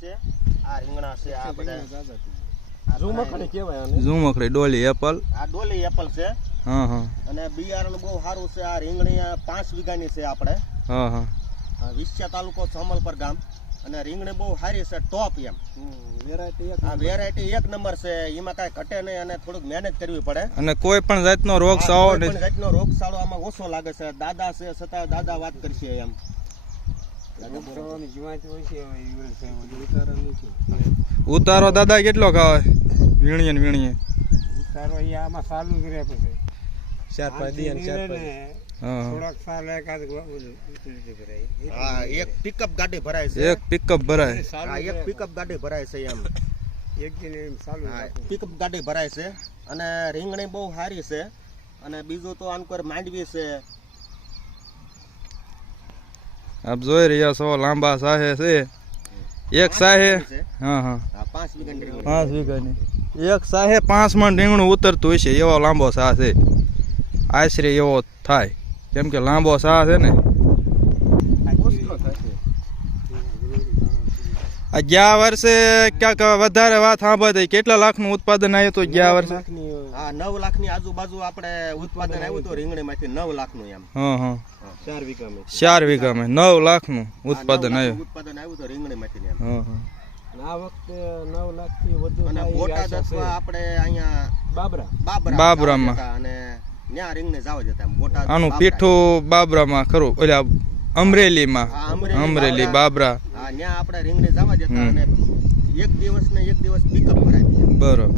છે. આ રીંગણા છે આ બધા ઝુમખડી કહેવાય આને. ઝુમખડી ડોલી એપલ. આ ડોલી એપલ છે. હા હા. અને બિયારણ બહુ સારું છે આ રીંગણી પાંચ વીઘાની છે આપણે. હા હા. વિસ્યા તાલુકો સમલપર ગામ. અને રીંગણી બહુ સારી છે ટોપ એમ. વેરાયટી એક આ વેરાયટી એક નંબર છે એમાં કઈ ઘટે નહીં અને થોડુંક મહેનત કરવી પડે. અને કોઈ પણ જાતનો રોગ સાળો રોગ નહીં પણ આમાં ઓછો લાગે છે. દાદા છે છતાં દાદા વાત કરશે એમ. ઉતારો દાદા કેટલો ખાવે વીણીએ ને વીણીએ. ઉતારો અહીંયા આમાં સારું જ પછી. ચાર પાંચ દી અને ચાર પાંચ. એક પિકઅપ ગાડી ભરાય છે. એક પિકઅપ ભરાય. એક પિકઅપ ગાડી ભરાય છે એમ. પિકઅપ ગાડી ભરાય છે. અને રીંગણી બહુ સારી છે. અને બીજું તો આનકોર માંડવી છે. આપ જોઈ રહ્યા છો લાંબા સાહે છે. એક સાહે હા હા. પાંચ વીઘાની પાંચ વીઘાની. એક સાહે પાંચ મણ રીંગણું ઉતરતું હોય છે એવો લાંબો સાહ છે. આશરે એવો થાય. કેમ કે લાંબો સાહ છે ને. ગયા વર્ષે ક્યાંક વધારે વાત સાંભળી કેટલા લાખનું ઉત્પાદન આવ્યું હતું ગયા વર્ષે? હા નવ લાખની આજુબાજુ આપણે ઉત્પાદન આવ્યું હતું રીંગણીમાંથી નવ લાખનું એમ. હા હા. ચાર વીઘામાં ચાર વીઘામાં નવ લાખનું ઉત્પાદન આવ્યું. ઉત્પાદન આવ્યું હતું રીંગણીમાંથી એમ. હા હા. આ વખતે નવ લાખથી વધુ અને બોટાદ અથવા આપણે અહીંયા બાબરા. બાબરા બાબરામાં. અને ત્યાં રીંગણી જવા જતા બોટાદ આનું પીઠું બાબરામાં ખરું એટલે અમરેલીમાં. અમરેલી, અમરેલી બાબરા. હા ત્યાં આપણે રીંગણી જવા જતા હમ. અને એક દિવસ ને એક દિવસ પિકઅપ ભરાય બરોબર.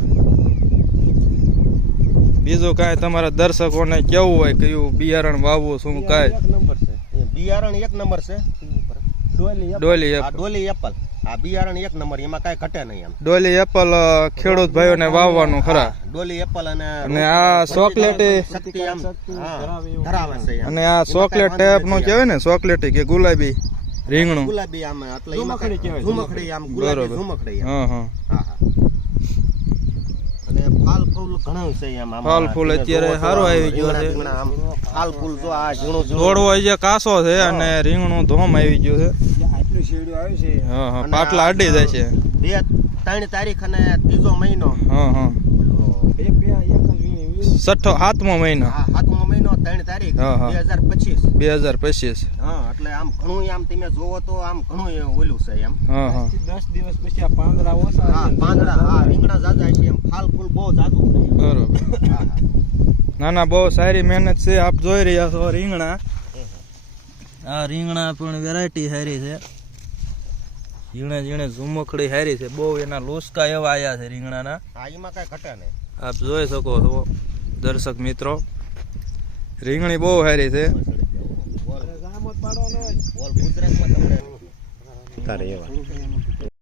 બીજું કાંઈ તમારા દર્શકોને કેવું હોય કયું બિયારણ વાવવું શું કાંઈ? નંબર છે. બિયારણ એક નંબર છે. Dolly Dolly apple. આ બિયારણ એક નંબર એમાં કાંઈ ઘટે નહીં એમ. ડોલી એપલ ખેડૂત ભાઈઓને વાવવાનું ખરા? ડોલી એપલ અને અને આ ચોકલેટી ધરાવે છે અને આ ચોકલેટ ટાઈપનું કહેવાય ને ચોકલેટી કે ગુલાબી? રીંગણું? ગુલાબી આમ એટલે ઝુમખડી કહેવાય, ઝુમખડી. આમ ગુલાબી ઝુમખડી હા હા. હા, હા. અને ફાલ ફૂલ ઘણું છે એમ ફાલ ફૂલ અત્યારે સારું આવી ગયું છે. આમ ફાલ ફૂલ જો આ ઝીણું. દોડવો જે કાસો છે અને રીંગણું ધોમ આવી ગયું છે. આટલું શેરડું આવ્યું છે. હા હા પાટલા અડી જાય છે. બે ત્રણ તારીખ અને ત્રીજો મહિનો. હા હા. એક બે એક જ વીણી વીણી. સાતમો મહિનો. હા. સાતમો મહિનો ત્રણ તારીખ. બે હજાર પચીસ. બે હજાર પચીસ. હા એટલે આમ ઘણું આમ તમે જોવો તો આમ ઘણું ઓલું છે એમ. દસ દિવસ પછી આ પાંદડા ઓછા હા પાંદડા હા રીંગણા જાજા છે એમ. ફાલ ફૂલ બહુ જાજુ છે બરોબર. ના ના બહુ સારી મહેનત છે. આપ જોઈ રહ્યા છો રીંગણા. આ રીંગણા પણ વેરાયટી સારી છે. ઝીણે ઝીણે ઝુમખડી સારી છે. બહુ એના લોસકા એવા આયા છે રીંગણાના. હા એમાં કાંઈ ઘટે નહીં. આપ જોઈ શકો છો દર્શક મિત્રો. રીંગણી બહુ સારી છે. તારે આમ